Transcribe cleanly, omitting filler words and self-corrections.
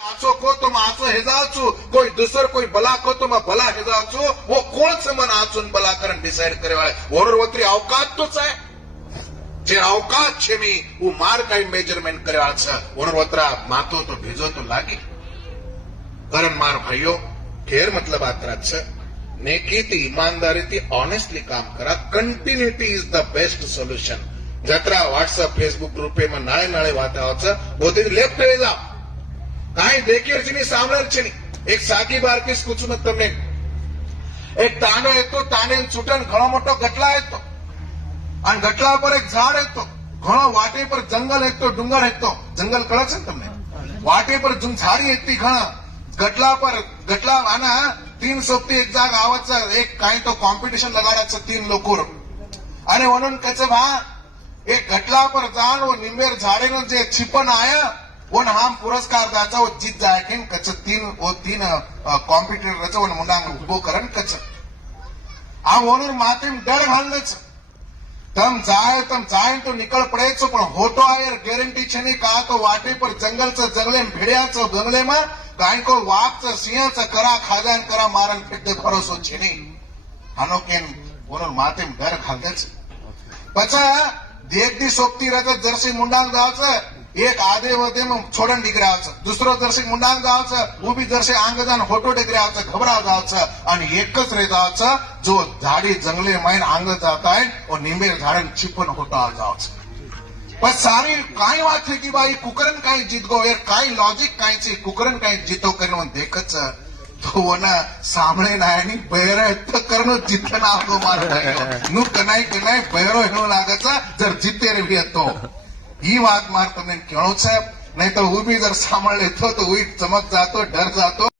आचो को तो मैं आचो हे जावचो कोई दुसर कोई भला को तो मैं भला हे जावचो वो कोण से मन आचून भला करन डिसाइड करे वाले वोर वत्री अवकात तोच आहे जे अवकात छे मी वो मार काई मेजरमेंट करे वाला छे वोर वत्रा मातो तो भेजो तो लागी करन मार भाइयों केर मतलब आतरा छे नेकी थी ईमानदारी थी ऑनेस्टली काम करा continuity is the best solution जत्रा व्हाट्सएप फेसबुक ग्रुपे में नाळे नाळे वाता होच बोते लेफ्ट वे जाओ काई देखेर छे सांभळेर छे एक सागी बारकीस पूछूं तमने एक तानो हेतो ताने छूटन घणो मोटो गटला हेतो अन गटला पर एक झाड हेतो घणो वाटे पर जंगल हेतो डुंगर हेतो जंगल कळे छे तमने वाटे पर झाडी हेती घणा गटला आना 3 सोबती एक जाग आवच एक काही तो कॉम्पिटिशन लगाडाचं 3 लोकोर आणि म्हणून कचे भा एक गटला पर जान वो निंबेर झाडेनं जे छिपन आया वो हम पुरस्कार दाचा वो जीत जाए के कच 3 कॉम्पिटिटर रच वन मुंडांग उभो करन कच आ वोनर माते डर घालनच तम जाए तो निकल पड़ेच पण होतो आयर गॅरंटी छे नहीं का तो वाटे पर जंगलचं जंगले भेड्याचं जंगले में काई को वाघचं सिंहचं करा खाजान करा मारन फिरते भरोसो छे नहीं आनो केन वोनर माते डर घालनच पछा देख दी सोपती रहते जर्सी मुंडांग जावचं एक आधे वधे में छोड़न निकरावचं दुसरो जर्सी मुंडांग जावचं उभी जर्सी आंगजान होटो टेकरावचं घबराव जावचं आणि एकच रे जावचं जो झाडी जंगले माइन आंग जाता है और निंबेर झाड़न छिपन होटा जावचं पण सारी काय बात है की भाई कुकरन काय जीत गो यार काय लॉजिक काय छे कुकरन काय जीतो करनो देखच तो वना सामने नायनी बहेरो त करनो जीतन आगो मार नु कनाई बहेरो हेनो लागच जर जीते रे भी तो ही बात मार तमने केळो छे नहीं तो वो भी जर सांभळ लेतो तो वो चमक जातो डर जातो